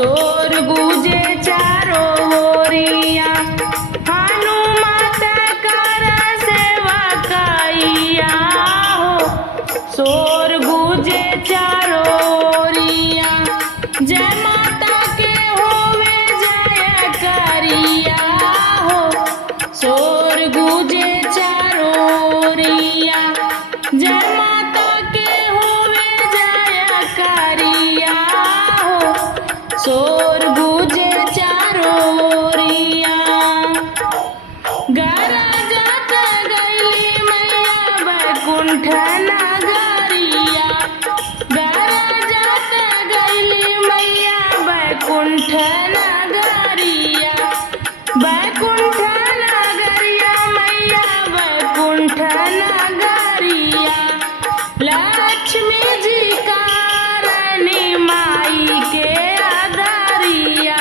शोर गूंजे चारों ओरिया, हनुमत कर सेवा कैया हो। शोर गूंजे चारों ओरिया, जय माता के होवे जय करिया हो। शोर गूंजे चारों ओरिया, जय माता के होवे जय करिया हो। शोर गूंजे चारों ओरिया, गरजत गइली मैया बैकुंठ नगरिया। गरजत गइली मैया बैकुंठ नगरिया। बैकुंठ नगरिया मैया बैकुंठ नगरिया। लक्ष्मी जी कारणी माई के आदरिया।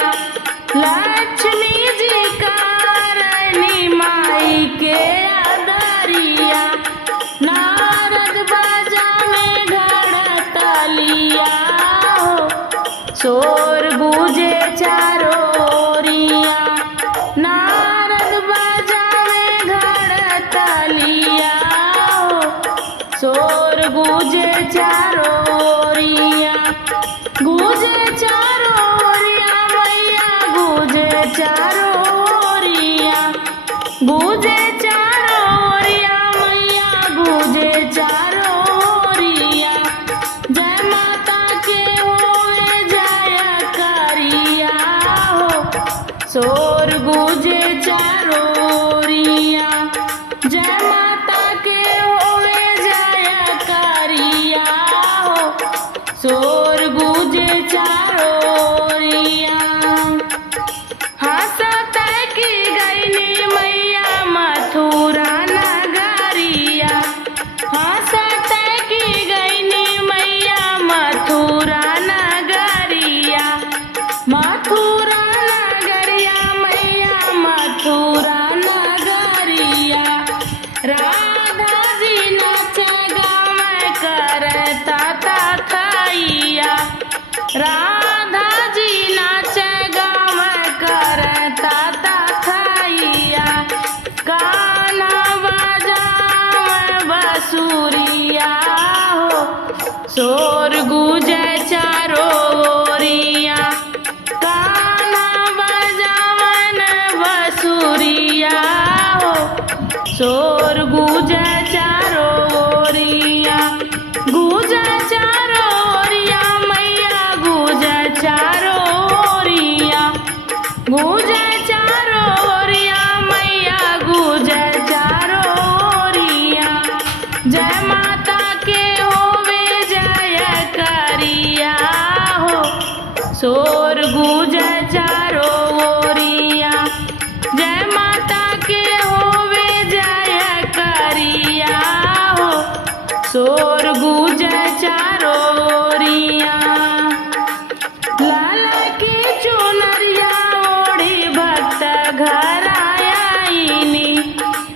लक्ष्मी जी कारणी माई के आदरिया। नारद बाजा में घड़तलिया हो। शोर गूंजे चारों ओरिया, नारद बाजा में घड़तलिया हो। शोर गूंजे चारों ओरिया, गूंजे चारों ओरिया मैया गूंजे चारों ओरिया। गूंजे चारों ओरिया मैया गूंजे चारों ओरिया। जय माता के होवे जय करिया हो। शोर गूंजे चारों ओरिया, जय माता के होवे जय करिया हो। शोर गूंजे चारों ओरिया, हंसत की गइली मैया मथुरा नगरिया। हंसत की गइली मैया मथुरा नगरिया। मथुरा नगरिया मैया मथुरा नगरिया। राधा जी नाच गाँव करता थैया। राधा जी नाच गाँव करता थैया। कान्हा बजावे बंसुरिया हो। शोर गूंजे चारों ओरिया, कान्हा बजावन बंसुरिया हो। शोर गूंजे चारों ओरिया, गूंजे चारों ओरिया मैया गूंजे चारों ओरिया। गूंजे चारों ओरिया मैया गूंजे चारों ओरिया। जय माता के होवे जय करिया हो। शोर गूंजे चारों ओरिया, जय माता के होवे जय करिया हो। शोर गूंजे चारों ओरिया। लाल की चुनरिया ओढ़ी भक्त घर आईनी।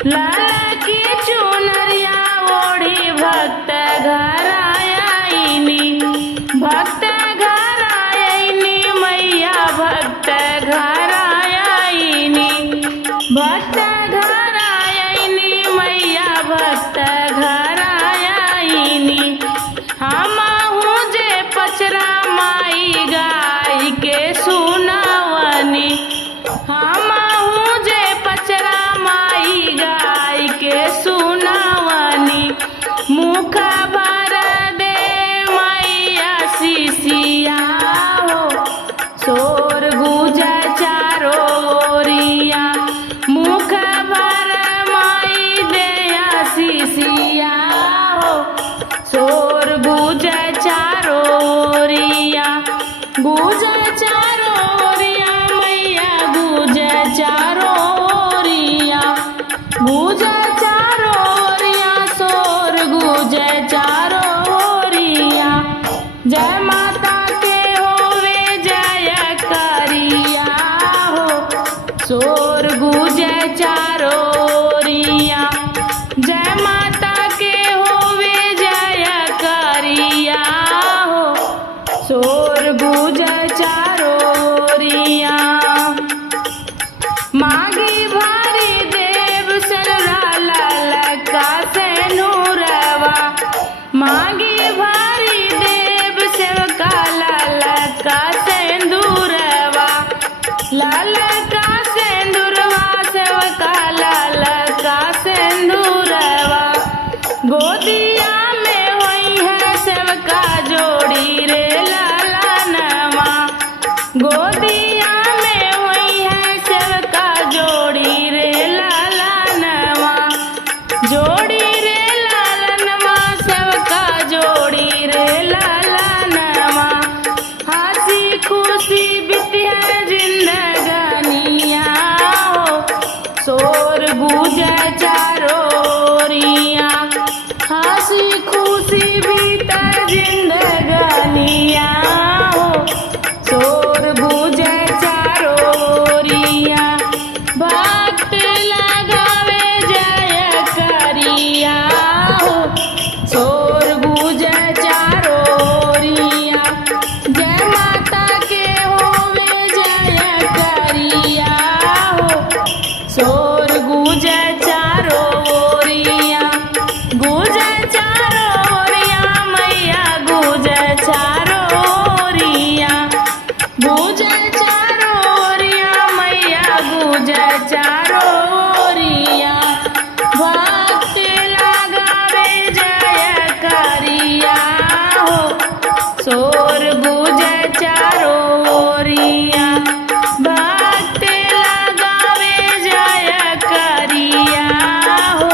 लाल की चुनरिया ओढ़ी भक्त घर आईनी। भक्त घर आईनी मैया भक्त घर आईनी। भक्त घर आईनी मैया भक्त घर आईनी। हमहू जे पचरा माई गाय के सुनावनी। हमहू जे पचरा माई गाय के सुनावनी। मुख भर दे मैया शिशिया हो। शोर गूंजे चारों ओरिया, मुख भर माई दे शिशिया हो। शोर गूंजे चारों ओरिया, गूंजे चारों ओरिया मैया गूंजे चारों ओरिया। गूंजे चारों ओरिया शोर गूंजे चारों ओरिया। जय माता के होवे जय करिया हो। शोर गूंजे चारों ओरिया, जय माता के होवे जय करिया हो। शोर गूंजे चारों शोर गूंजे चारों ओरिया भक्त लगावे जय करिया हो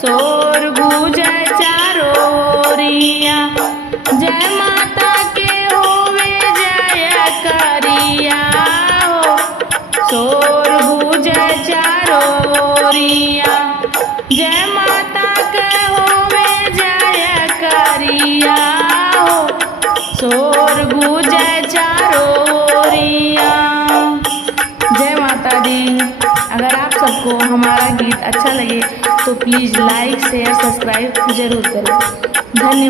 शोर गूंजे चारों ओरिया जय माता के होवे जय करिया हो शोर गूंजे चारों ओरिया जय माता के होवे जय करिया हो शोर गूंजे चारों ओरिया। जय माता दी। अगर आप सबको हमारा गीत अच्छा लगे तो प्लीज़ लाइक शेयर सब्सक्राइब जरूर करें। धन्यवाद।